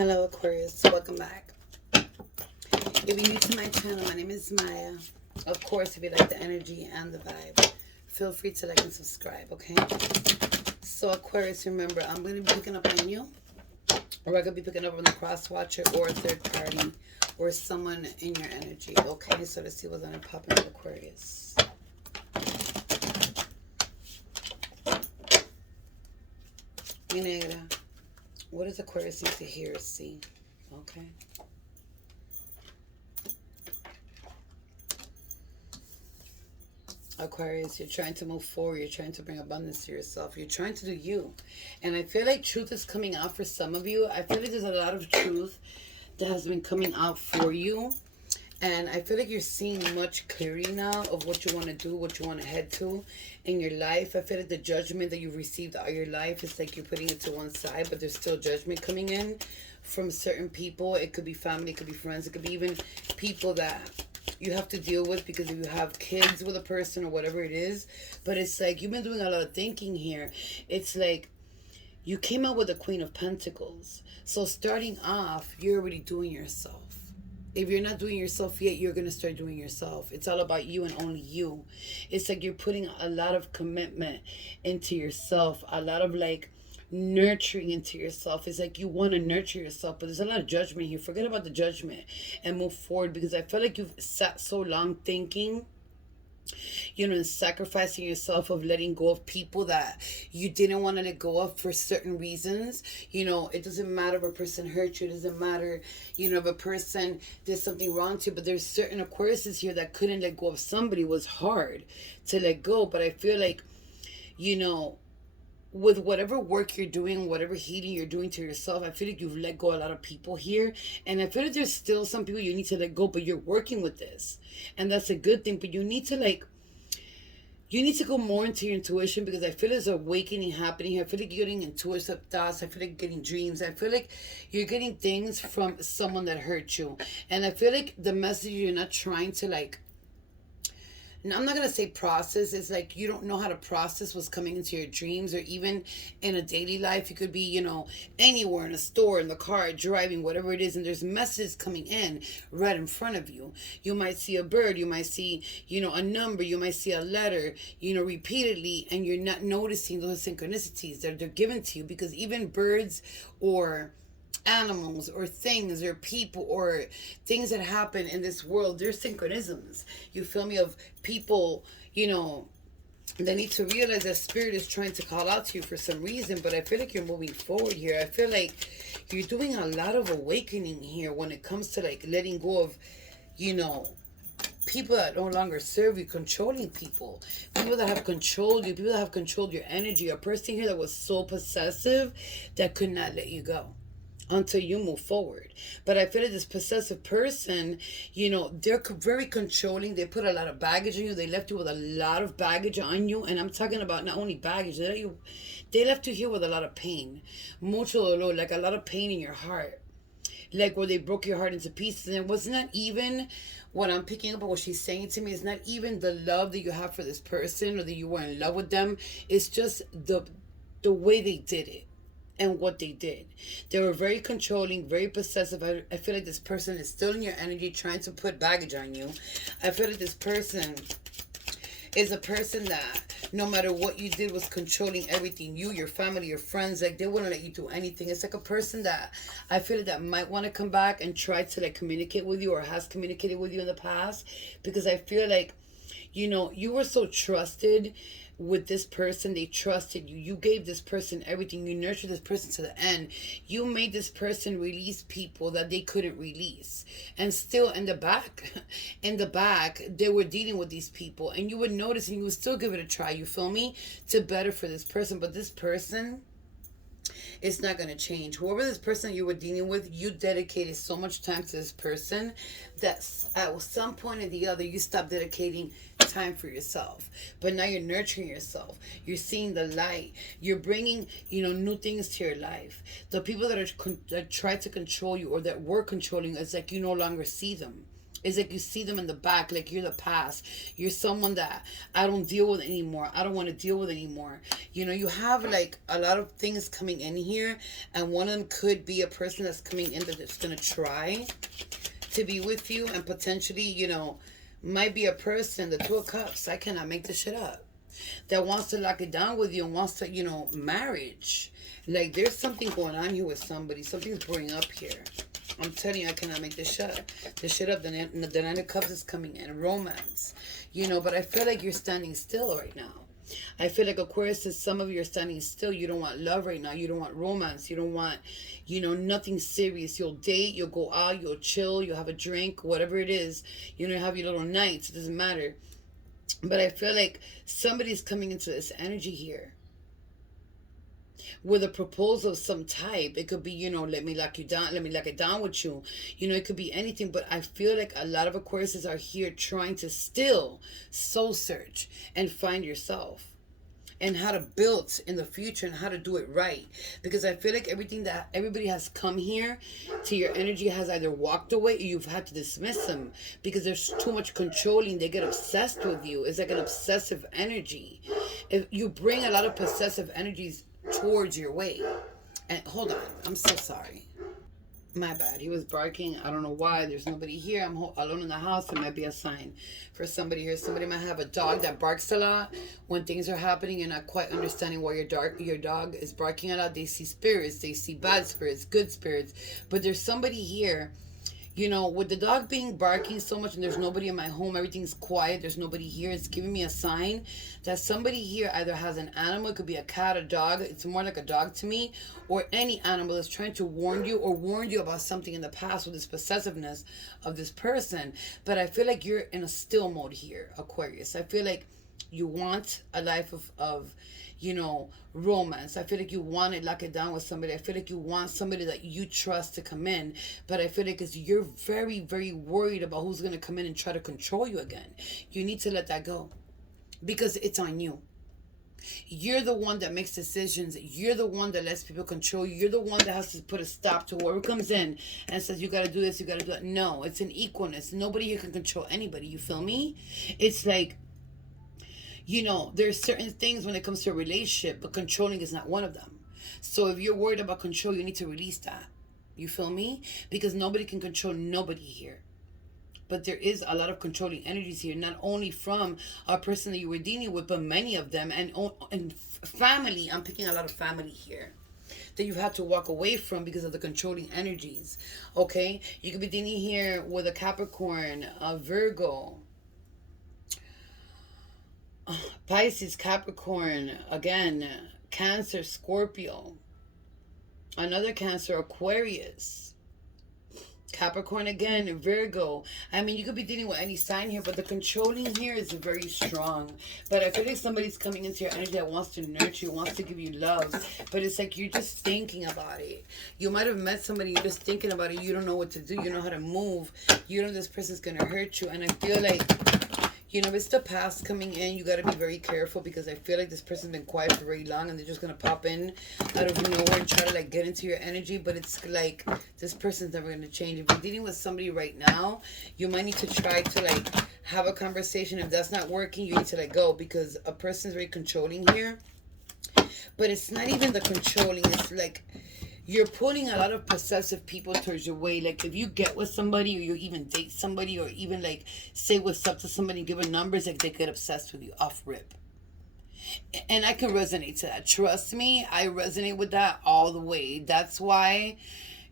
Hello Aquarius, welcome back. If you're new to my channel, my name is Maya. Of course, if you like the energy and the vibe, feel free to like and subscribe, okay? So Aquarius, remember, I'm going to be picking up on you, or I could be picking up on the cross watcher or a third party or someone in your energy, okay? So let's see what's going to pop into Aquarius. Mi negra, what does Aquarius need to hear or see? Okay. Aquarius, you're trying to move forward. You're trying to bring abundance to yourself. You're trying to do you. And I feel like truth is coming out for some of you. I feel like there's a lot of truth that has been coming out for you. And I feel like you're seeing much clarity now of what you want to do, what you want to head to in your life. I feel like the judgment that you've received all your life, it's like you're putting it to one side, but there's still judgment coming in from certain people. It could be family, it could be friends, it could be even people that you have to deal with because you have kids with a person or whatever it is. But it's like you've been doing a lot of thinking here. It's like you came out with the Queen of Pentacles. So starting off, you're already doing yourself. If you're not doing yourself yet, you're going to start doing yourself. It's all about you and only you. It's like you're putting a lot of commitment into yourself, a lot of like nurturing into yourself. It's like you want to nurture yourself, but there's a lot of judgment here. Forget about the judgment and move forward, because I feel like you've sat so long thinking, and sacrificing yourself, of letting go of people that you didn't want to let go of for certain reasons. It doesn't matter if a person hurt you. It doesn't matter, if a person did something wrong to you. But there's certain Aquariuses here that couldn't let go of somebody. It was hard to let go. But I feel like, with whatever work you're doing, whatever healing you're doing to yourself, I feel like you've let go a lot of people here. And I feel like there's still some people you need to let go, but you're working with this. And that's a good thing. But you need to go more into your intuition, because I feel there's an awakening happening here. I feel like you're getting intuitive thoughts. I feel like you're getting dreams. I feel like you're getting things from someone that hurt you. And I feel like the message, you're not trying to I'm not going to say process. It's like you don't know how to process what's coming into your dreams, or even in a daily life. You could be, anywhere, in a store, in the car, driving, whatever it is. And there's messages coming in right in front of you. You might see a bird. You might see, a number. You might see a letter, repeatedly. And you're not noticing those synchronicities that they're given to you. Because even birds or animals or things or people or things that happen in this world, there's synchronisms, you feel me, of people, they need to realize that spirit is trying to call out to you for some reason. But I feel like you're moving forward here. I feel like you're doing a lot of awakening here when it comes to letting go of, people that no longer serve you, controlling people that have controlled you, people that have controlled your energy, a person here that was so possessive that could not let you go until you move forward. But I feel like this possessive person, they're very controlling. They put a lot of baggage on you. They left you with a lot of baggage on you. And I'm talking about not only baggage, they left you here with a lot of pain. Mucho dolor, like a lot of pain in your heart. Like where they broke your heart into pieces. And it was not even, what I'm picking up on what she's saying to me, is not even the love that you have for this person or that you were in love with them. It's just the way they did it. And what they did. They were very controlling, very possessive. I feel like this person is still in your energy, trying to put baggage on you. I feel like this person is a person that no matter what you did was controlling everything. You, your family, your friends, they wouldn't let you do anything. It's like a person that I feel like that might want to come back and try to communicate with you, or has communicated with you in the past. Because I feel like, you were so trusted with this person. They trusted you. You gave this person everything. You nurtured this person to the end. You made this person release people that they couldn't release. And still in the back, they were dealing with these people. And you would notice and you would still give it a try, you feel me, to better for this person. But this person, it's not going to change. Whoever this person you were dealing with, you dedicated so much time to this person that at some point or the other, you stopped dedicating time for yourself. But now you're nurturing yourself. You're seeing the light. You're bringing, new things to your life. The people that try to control you, or that were controlling, it's like you no longer see them. It's like you see them in the back, like you're the past. You're someone that I don't deal with anymore. I don't want to deal with anymore. You know, you have like a lot of things coming in here, and one of them could be a person that's coming in that's going to try to be with you, and potentially, you know, might be a person, the Two of Cups. I cannot make this shit up. That wants to lock it down with you and wants to, you know, marriage. Like there's something going on here with somebody. Something's brewing up here. I'm telling you, I cannot make this shut. This shit up. The Nine of Cups is coming in. Romance. You know, but I feel like you're standing still right now. I feel like Aquarius is some of you are standing still. You don't want love right now. You don't want romance. You don't want, you know, nothing serious. You'll date. You'll go out. You'll chill. You'll have a drink. Whatever it is. You know, have your little nights. It doesn't matter. But I feel like somebody's coming into this energy here with a proposal of some type. It could be, you know, let me lock you down, let me lock it down with you. You know, it could be anything, but I feel like a lot of Aquariuses are here trying to still soul search and find yourself and how to build in the future and how to do it right. Because I feel like everything that everybody has come here to your energy has either walked away or you've had to dismiss them because there's too much controlling. They get obsessed with you. It's like an obsessive energy. If you bring a lot of possessive energies towards your way. And hold on, I'm so sorry. My bad. He was barking. I don't know why. There's nobody here. I'm alone in the house. It might be a sign for somebody here. Somebody might have a dog that barks a lot when things are happening. You're not quite understanding why your dog is barking a lot. They see spirits. They see bad spirits, good spirits. But there's somebody here, you know, with the dog being barking so much and there's nobody in my home, everything's quiet, there's nobody here, it's giving me a sign that somebody here either has an animal, it could be a cat, a dog, it's more like a dog to me, or any animal is trying to warn you or warn you about something in the past with this possessiveness of this person. But I feel like you're in a still mode here, Aquarius. I feel like you want a life of you know, romance. I feel like you want to lock it down with somebody. I feel like you want somebody that you trust to come in. But I feel like you're very, very worried about who's going to come in and try to control you again. You need to let that go because it's on you. You're the one that makes decisions. You're the one that lets people control you. You're the one that has to put a stop to whoever comes in and says, you got to do this, you got to do that. No, it's an equalness. Nobody here can control anybody. You feel me? It's like, you know, there's certain things when it comes to a relationship, but controlling is not one of them. So if you're worried about control, you need to release that. You feel me? Because nobody can control nobody here. But there is a lot of controlling energies here, not only from a person that you were dealing with, but many of them. And family, I'm picking a lot of family here that you've had to walk away from because of the controlling energies. Okay? You could be dealing here with a Capricorn, a Virgo, Pisces, Capricorn, again, Cancer, Scorpio, another Cancer, Aquarius, Capricorn again, Virgo. I mean, you could be dealing with any sign here, but the controlling here is very strong. But I feel like somebody's coming into your energy that wants to nurture you, wants to give you love. But it's like you're just thinking about it. You might have met somebody, you're just thinking about it. You don't know what to do. You know how to move. You know this person's going to hurt you. And I feel like, you know, if it's the past coming in, you got to be very careful because I feel like this person's been quiet for very long and they're just going to pop in out of nowhere and try to like get into your energy. But it's like this person's never going to change. If you're dealing with somebody right now, you might need to try to like have a conversation. If that's not working, you need to let go because a person's very controlling here. But it's not even the controlling. It's like you're pulling a lot of possessive people towards your way. Like if you get with somebody or you even date somebody or even like say what's up to somebody, give them numbers, like they get obsessed with you off rip. And I can resonate to that. Trust me, I resonate with that all the way. That's why,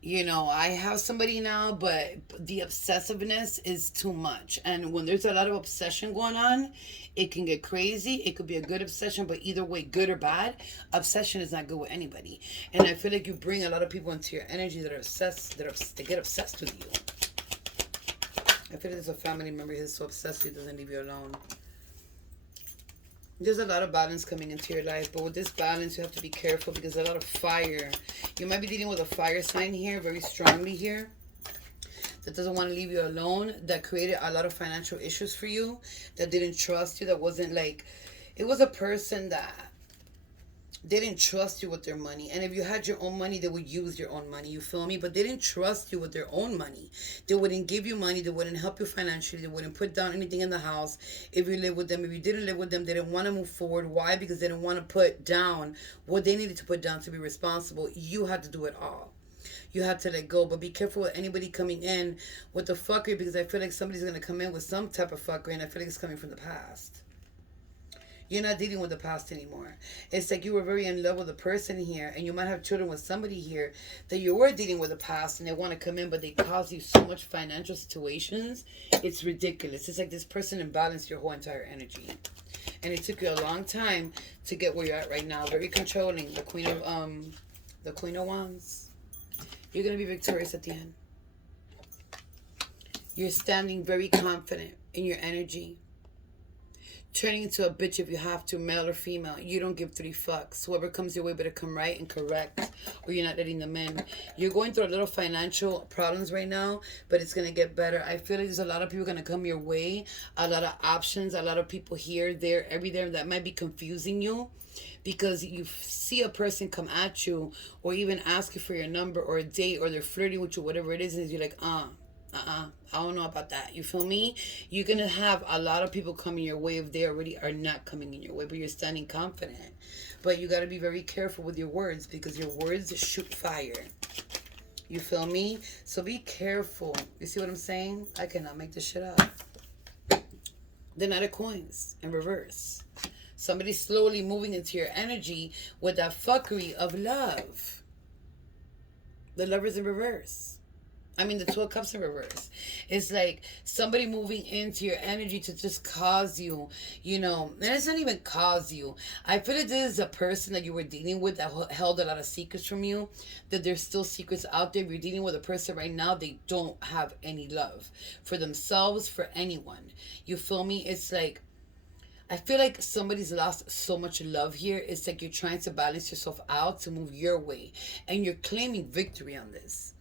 you know, I have somebody now, but the obsessiveness is too much. And when there's a lot of obsession going on, it can get crazy. It could be a good obsession, but either way, good or bad, obsession is not good with anybody. And I feel like you bring a lot of people into your energy that are obsessed, they get obsessed with you. I feel like there's a family member who's so obsessed he doesn't leave you alone. There's a lot of balance coming into your life, but with this balance, you have to be careful because there's a lot of fire. You might be dealing with a fire sign here, very strongly here, that doesn't want to leave you alone, that created a lot of financial issues for you, that didn't trust you, that wasn't like, it was a person that They didn't trust you with their money. And if you had your own money, they would use your own money. You feel me? But they didn't trust you with their own money. They wouldn't give you money. They wouldn't help you financially. They wouldn't put down anything in the house if you live with them. If you didn't live with them, they didn't want to move forward. Why? Because they didn't want to put down what they needed to put down to be responsible. You had to do it all. You have to let go. But be careful with anybody coming in with the fuckery, because I feel like somebody's going to come in with some type of fuckery, and I feel like it's coming from the past. You're not dealing with the past anymore. It's like you were very in love with a person here, and you might have children with somebody here that you were dealing with the past, and they want to come in, but they cause you so much financial situations. It's ridiculous. It's like this person imbalanced your whole entire energy, and it took you a long time to get where you're at right now. Very controlling. The Queen of Wands. You're gonna be victorious at the end. You're standing very confident in your energy. Turning into a bitch if you have to, male or female. You don't give three fucks. Whoever comes your way better come right and correct, or you're not letting them in. You're going through a little financial problems right now, but it's going to get better. I feel like there's a lot of people going to come your way, a lot of options, a lot of people here, there, everywhere that might be confusing you, because you see a person come at you or even ask you for your number or a date, or they're flirting with you, whatever it is, and you're like, I don't know about that. You feel me? You're going to have a lot of people coming your way if they already are not coming in your way, but you're standing confident. But you got to be very careful with your words, because your words shoot fire. You feel me? So be careful. You see what I'm saying? I cannot make this shit up. The Knight of Coins in reverse. Somebody slowly moving into your energy with that fuckery of love. The Lovers in reverse. I mean, the Two of Cups in reverse. It's like somebody moving into your energy to just cause you, and it's not even cause you. I feel like this is a person that you were dealing with that held a lot of secrets from you, that there's still secrets out there. If you're dealing with a person right now, they don't have any love for themselves, for anyone. You feel me? It's like, I feel like somebody's lost so much love here. It's like you're trying to balance yourself out to move your way, and you're claiming victory on this.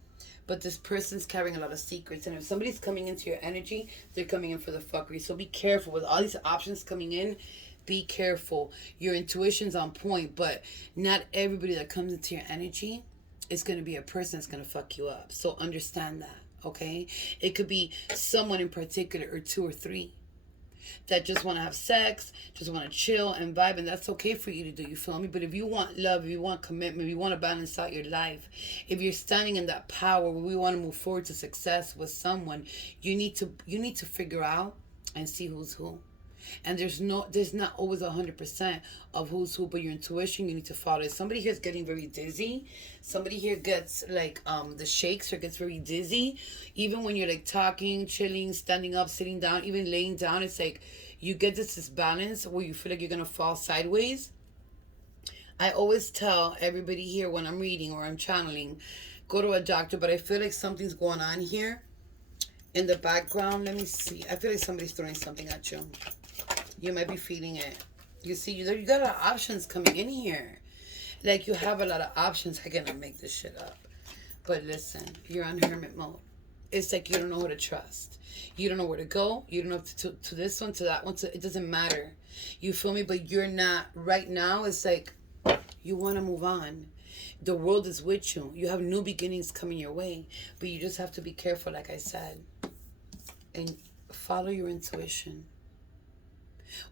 But this person's carrying a lot of secrets, and if somebody's coming into your energy, they're coming in for the fuckery. So be careful with all these options coming in. Be careful. Your intuition's on point, but not everybody that comes into your energy is going to be a person that's going to fuck you up. So understand that, okay? It could be someone in particular, or two or three, that just want to have sex, just want to chill and vibe, and that's okay for you to do, you feel me? But if you want love, if you want commitment, if you want to balance out your life, if you're standing in that power where we want to move forward to success with someone, you need to figure out and see who's who. And there's not always 100% of who's who, but your intuition, you need to follow it. Somebody here is getting very dizzy. Somebody here gets like the shakes, or gets very dizzy. Even when you're like talking, chilling, standing up, sitting down, even laying down, it's like you get this balance where you feel like you're gonna fall sideways. I always tell everybody here when I'm reading or I'm channeling, go to a doctor, but I feel like something's going on here in the background. Let me see. I feel like somebody's throwing something at you. You might be feeling it. You see, you got a lot of options coming in here. Like, you have a lot of options. I cannot make this shit up. But listen, you're on hermit mode. It's like you don't know who to trust. You don't know where to go. You don't know to this one, to that one. It doesn't matter. You feel me? But you're not. Right now, it's like you want to move on. The world is with you. You have new beginnings coming your way. But you just have to be careful, like I said. And follow your intuition.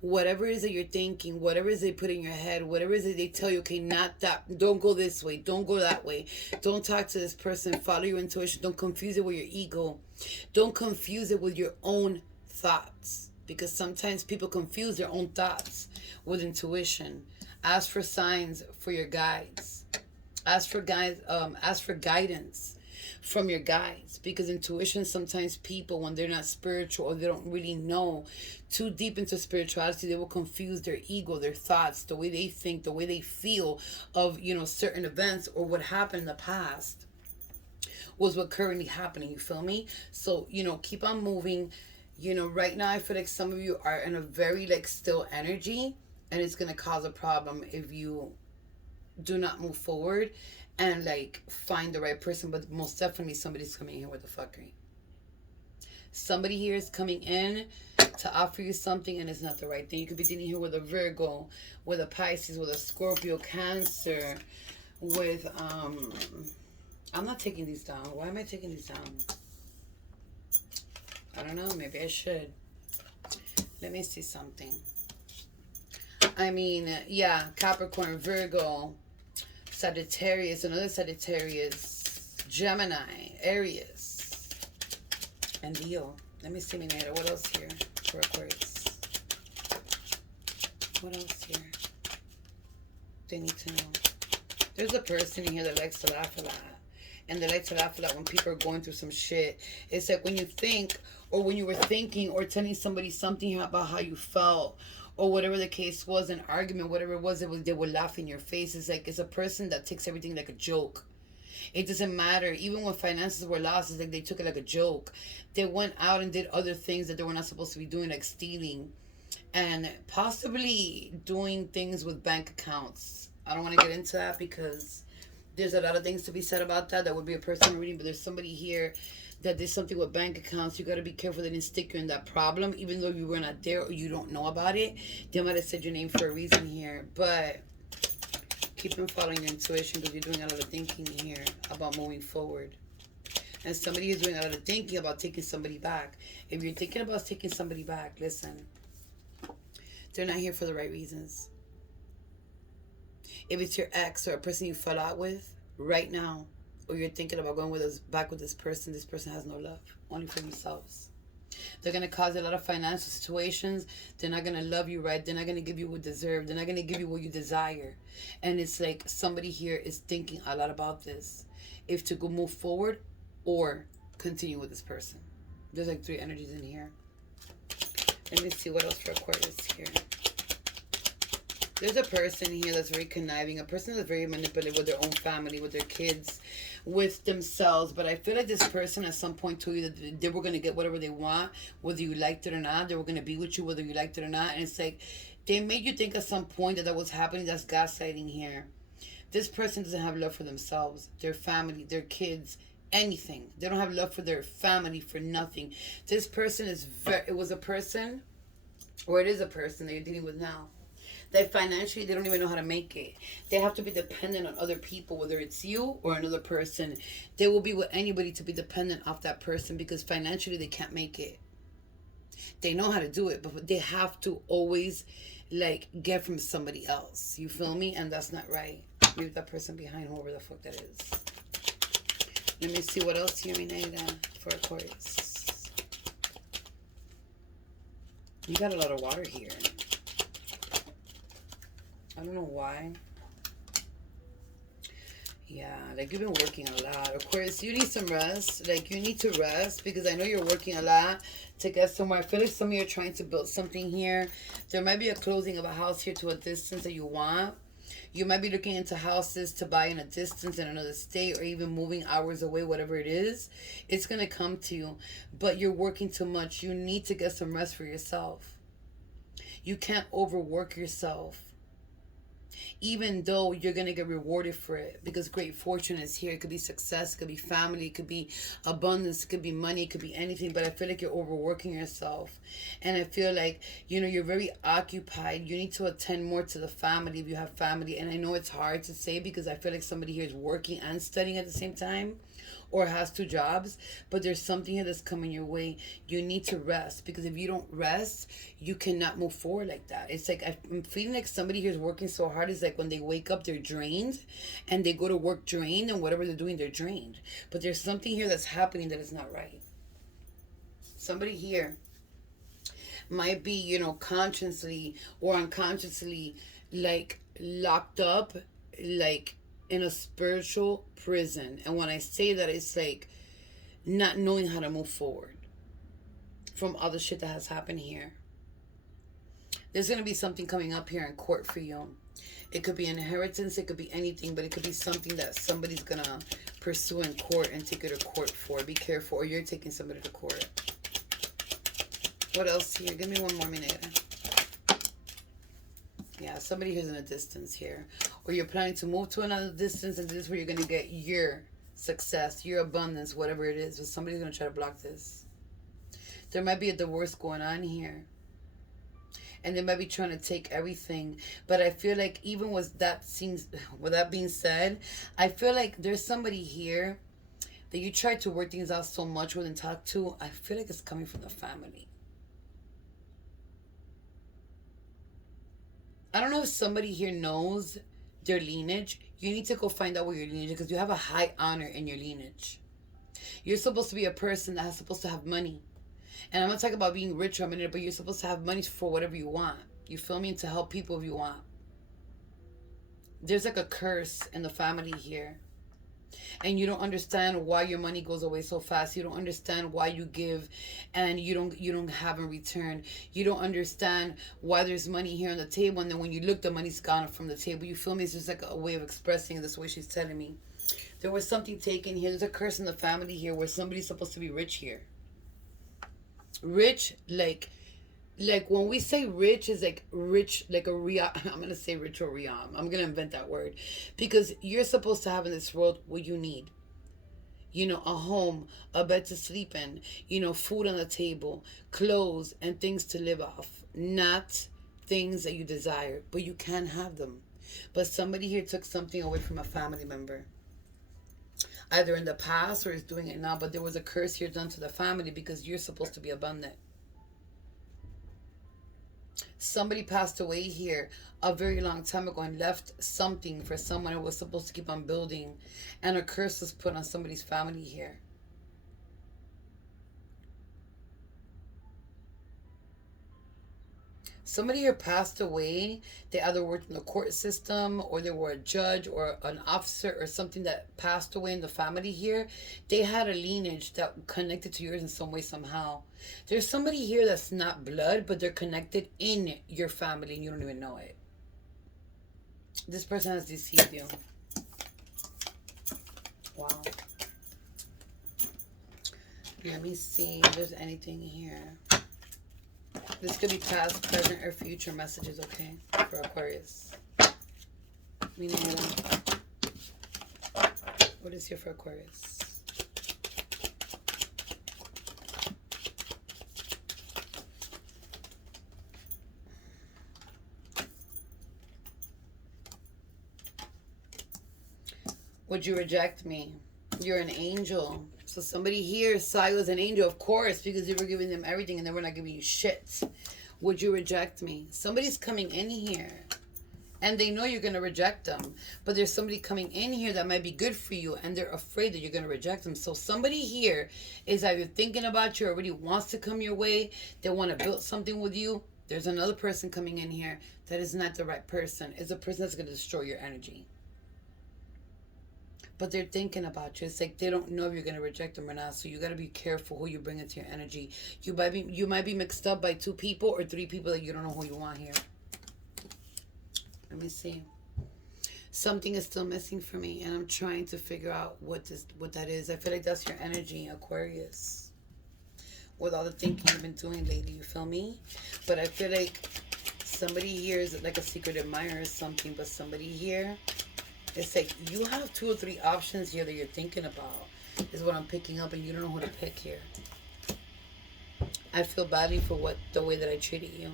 Whatever it is that you're thinking, whatever it is they put in your head, whatever it is that they tell you, okay, not that, don't go this way, don't go that way, don't talk to this person, follow your intuition, don't confuse it with your ego, don't confuse it with your own thoughts, because sometimes people confuse their own thoughts with intuition. Ask for signs for your guides. Ask for guidance from your guides, because intuition, sometimes people, when they're not spiritual or they don't really know too deep into spirituality, they will confuse their ego, their thoughts, the way they think, the way they feel of certain events, or what happened in the past was what currently happening. You feel me? So keep on moving. Right now I feel like some of you are in a very like still energy, and it's gonna cause a problem if you do not move forward and like find the right person. But most definitely somebody's coming here with a fuckery. Somebody here is coming in to offer you something and it's not the right thing. You could be dealing here with a Virgo, with a Pisces, with a Scorpio, Cancer, with I'm not taking these down. Why am I taking these down? I don't know. Maybe I should. Let me see something. I mean, yeah, Capricorn, Virgo, Sagittarius, another Sagittarius, Gemini, Aries, and Leo. Let me see, Mineta. What else here for Aquarius? What else here? They need to know. There's a person in here that likes to laugh a lot. And they like to laugh a lot when people are going through some shit. It's like when you think, or when you were thinking, or telling somebody something about how you felt, or whatever the case was, an argument, whatever it was, they would laugh in your face. It's like, it's a person that takes everything like a joke. It doesn't matter. Even when finances were lost, it's like they took it like a joke. They went out and did other things that they were not supposed to be doing, like stealing, and possibly doing things with bank accounts. I don't want to get into that because there's a lot of things to be said about that. That would be a personal reading, but there's somebody here that did something with bank accounts. You got to be careful they didn't stick you in that problem, even though you were not there or you don't know about it. They might have said your name for a reason here, but keep on following your intuition because you're doing a lot of thinking here about moving forward. And somebody is doing a lot of thinking about taking somebody back. If you're thinking about taking somebody back, listen, they're not here for the right reasons. If it's your ex or a person you fell out with right now, or you're thinking about going with us back with this person has no love, only for themselves. They're going to cause a lot of financial situations. They're not going to love you right. They're not going to give you what you deserve. They're not going to give you what you desire. And it's like somebody here is thinking a lot about this. If to go move forward or continue with this person. There's like 3 energies in here. Let me see what else for Aquarius here. There's a person here that's very conniving, a person that's very manipulative with their own family, with their kids, with themselves. But I feel like this person at some point told you that they were going to get whatever they want, whether you liked it or not. They were going to be with you, whether you liked it or not. And it's like they made you think at some point that was happening. That's gaslighting here. This person doesn't have love for themselves, their family, their kids, anything. They don't have love for their family, for nothing. This person is it was a person, or it is a person that you're dealing with now, that financially they don't even know how to make it. They have to be dependent on other people, whether it's you or another person. They will be with anybody to be dependent off that person because financially they can't make it. They know how to do it, but they have to always like get from somebody else. You feel me? And that's not right. Leave that person behind, whoever the fuck that is. Let me see what else here we need for Aquarius. You got a lot of water here. I don't know why. Yeah, like you've been working a lot. Aquarius, you need some rest. Like you need to rest because I know you're working a lot to get somewhere. I feel like some of you are trying to build something here. There might be a closing of a house here to a distance that you want. You might be looking into houses to buy in a distance in another state or even moving hours away, whatever it is. It's going to come to you, but you're working too much. You need to get some rest for yourself. You can't overwork yourself. Even though you're going to get rewarded for it because great fortune is here. It could be success, it could be family, it could be abundance, it could be money, it could be anything, but I feel like you're overworking yourself. And I feel like, you know, you're very occupied. You need to attend more to the family if you have family. And I know it's hard to say because I feel like somebody here is working and studying at the same time or has 2 jobs, but there's something here that's coming your way. You need to rest because if you don't rest, you cannot move forward like that. It's like I'm feeling like somebody here is working so hard. It's like when they wake up, they're drained and they go to work drained and whatever they're doing, they're drained. But there's something here that's happening that is not right. Somebody here might be, you know, consciously or unconsciously like locked up, like in a spiritual prison. And when I say that, it's like not knowing how to move forward from all the shit that has happened here. There's going to be something coming up here in court for you. It could be an inheritance, it could be anything, but it could be something that somebody's going to pursue in court and take you to court for. Be careful, or you're taking somebody to court. What else here? Give me one more minute. Yeah, somebody who's in a distance here. Or you're planning to move to another distance and this is where you're going to get your success, your abundance, whatever it is. But somebody's going to try to block this. There might be a divorce going on here. And they might be trying to take everything. But I feel like even with that being said, I feel like there's somebody here that you try to work things out so much with and talk to. I feel like it's coming from the family. I don't know if somebody here knows their lineage. You need to go find out what your lineage is, because you have a high honor in your lineage. You're supposed to be a person that's supposed to have money. And I'm not talking about being rich or a minute, but you're supposed to have money for whatever you want. You feel me? And to help people if you want. There's like a curse in the family here. And you don't understand why your money goes away so fast. You don't understand why you give and you don't have in return. You don't understand why there's money here on the table, and then when you look, the money's gone from the table. You feel me? It's just like a way of expressing it. That's the way she's telling me. There was something taken here. There's a curse in the family here where somebody's supposed to be rich here. Rich, like when we say rich, is like rich, like a real. I'm gonna say rich or real. I'm gonna invent that word, because you're supposed to have in this world what you need. A home, a bed to sleep in, food on the table, clothes, and things to live off. Not things that you desire, but you can have them. But somebody here took something away from a family member, either in the past or is doing it now. But there was a curse here done to the family because you're supposed to be abundant. Somebody passed away here a very long time ago and left something for someone who was supposed to keep on building, and a curse was put on somebody's family here. Somebody here passed away. They either worked in the court system, or they were a judge or an officer or something that passed away in the family here. They had a lineage that connected to yours in some way, somehow. There's somebody here that's not blood, but they're connected in your family and you don't even know it. This person has deceived you. Wow. Let me see if there's anything here. This could be past, present, or future messages, okay? For Aquarius. What is here for Aquarius? Would you reject me? You're an angel. So somebody here saw you as an angel, of course, because you were giving them everything and they were not giving you shit. Would you reject me? Somebody's coming in here and they know you're going to reject them. But there's somebody coming in here that might be good for you and they're afraid that you're going to reject them. So somebody here is either thinking about you or already wants to come your way. They want to build something with you. There's another person coming in here that is not the right person. It's a person that's going to destroy your energy. But they're thinking about you. It's like they don't know if you're going to reject them or not. So you got to be careful who you bring into your energy. You might be mixed up by 2 people or 3 people that you don't know who you want here. Let me see. Something is still missing for me, and I'm trying to figure out what that is. I feel like that's your energy, Aquarius. With all the thinking you've been doing lately, you feel me? But I feel like somebody here is like a secret admirer or something. But somebody here, it's like you have 2 or 3 options here that you're thinking about, is what I'm picking up, and you don't know who to pick here. I feel badly for the way that I treated you.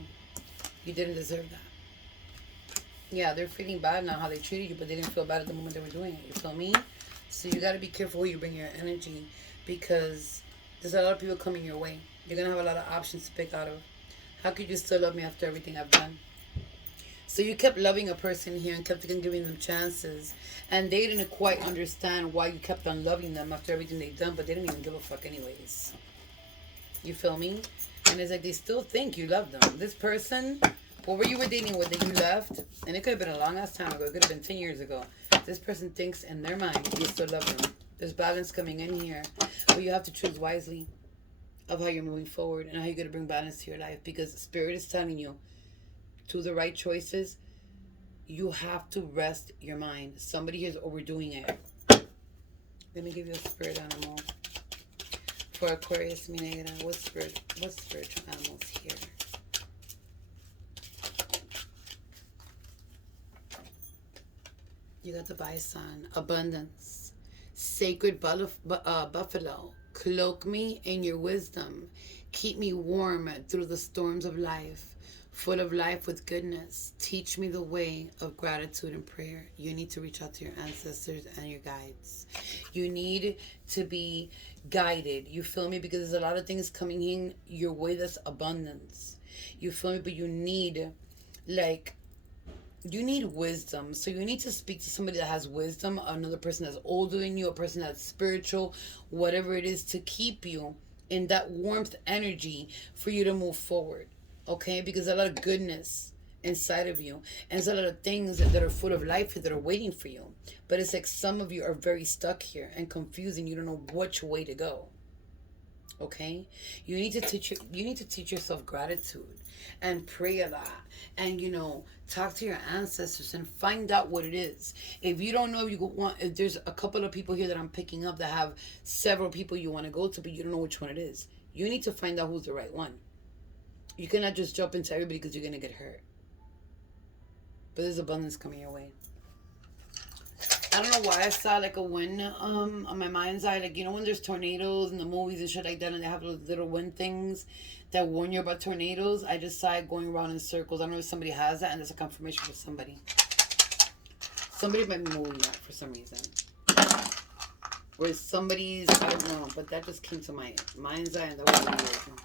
You didn't deserve that. Yeah, they're feeling bad now how they treated you, but they didn't feel bad at the moment they were doing it. You feel me? So you got to be careful who you bring your energy, because there's a lot of people coming your way. You're going to have a lot of options to pick out of. How could you still love me after everything I've done? So you kept loving a person here and kept giving them chances. And they didn't quite understand why you kept on loving them after everything they've done, but they didn't even give a fuck anyways. You feel me? And it's like they still think you love them. This person, whoever you were dating with that you left, and it could have been a long ass time ago, it could have been 10 years ago. This person thinks in their mind you still love them. There's balance coming in here. But you have to choose wisely of how you're moving forward and how you're going to bring balance to your life. Because Spirit is telling you, to the right choices, you have to rest your mind. Somebody here is overdoing it. Let me give you a spirit animal. For Aquarius, mi negra, what spiritual animals here? You got the bison, abundance, sacred buffalo, Cloak me in your wisdom. Keep me warm through the storms of life, full of life with goodness. Teach me the way of gratitude and prayer. You need to reach out to your ancestors and your guides. You need to be guided. You feel me? Because there's a lot of things coming in your way that's abundance. You feel me? But like, you need wisdom. So you need to speak to somebody that has wisdom, another person that's older than you, a person that's spiritual, whatever it is, to keep you in that warmth energy for you to move forward. Okay? Because a lot of goodness inside of you, and there's a lot of things that are full of life that are waiting for you. But it's like some of you are very stuck here and confused, and you don't know which way to go. Okay, you need to teach yourself gratitude and pray a lot, and talk to your ancestors and find out what it is. If you don't know, if there's a couple of people here that I'm picking up that have several people you want to go to, but you don't know which one it is. You need to find out who's the right one. You cannot just jump into everybody because you're gonna get hurt. But there's abundance coming your way. I don't know why I saw like a wind on my mind's eye. Like, when there's tornadoes in the movies and shit like that, and they have those little wind things that warn you about tornadoes. I just saw it going around in circles. I don't know if somebody has that, and there's a confirmation for somebody. Somebody might be moving that for some reason. Or somebody's, I don't know, but that just came to my mind's eye, and that was weird.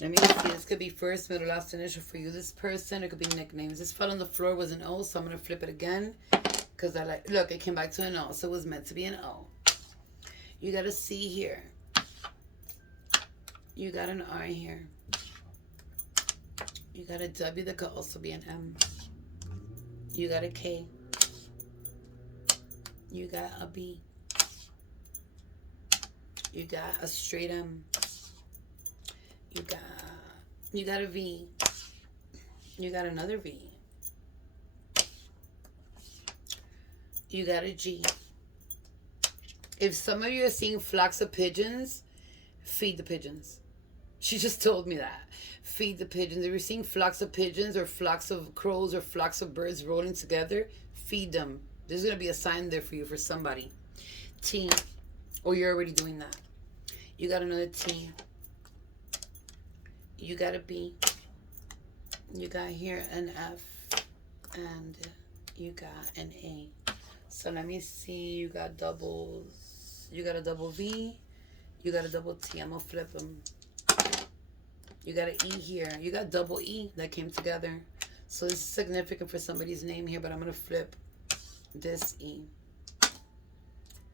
Let me see. This could be first, middle, last initial for you. This person, it could be nicknames. This fell on the floor, was an O, so I'm going to flip it again. Because look, it came back to an O, so it was meant to be an O. You got a C here. You got an R here. You got a W that could also be an M. You got a K. You got a B. You got a straight M. You got a V. You got another V. You got a G. If some of you are seeing flocks of pigeons, feed the pigeons. She just told me that. Feed the pigeons. If you're seeing flocks of pigeons or flocks of crows or flocks of birds rolling together, feed them. There's going to be a sign there for you for somebody. T. Or you're already doing that. You got another T. You got a B. You got here an F. And you got an A. So let me see. You got doubles. You got a double V. You got a double T. I'm going to flip them. You got an E here. You got double E that came together. So this is significant for somebody's name here, but I'm going to flip this E.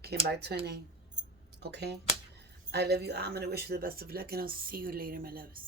Came back to an A. Okay? I love you. I'm going to wish you the best of luck, and I'll see you later, my loves.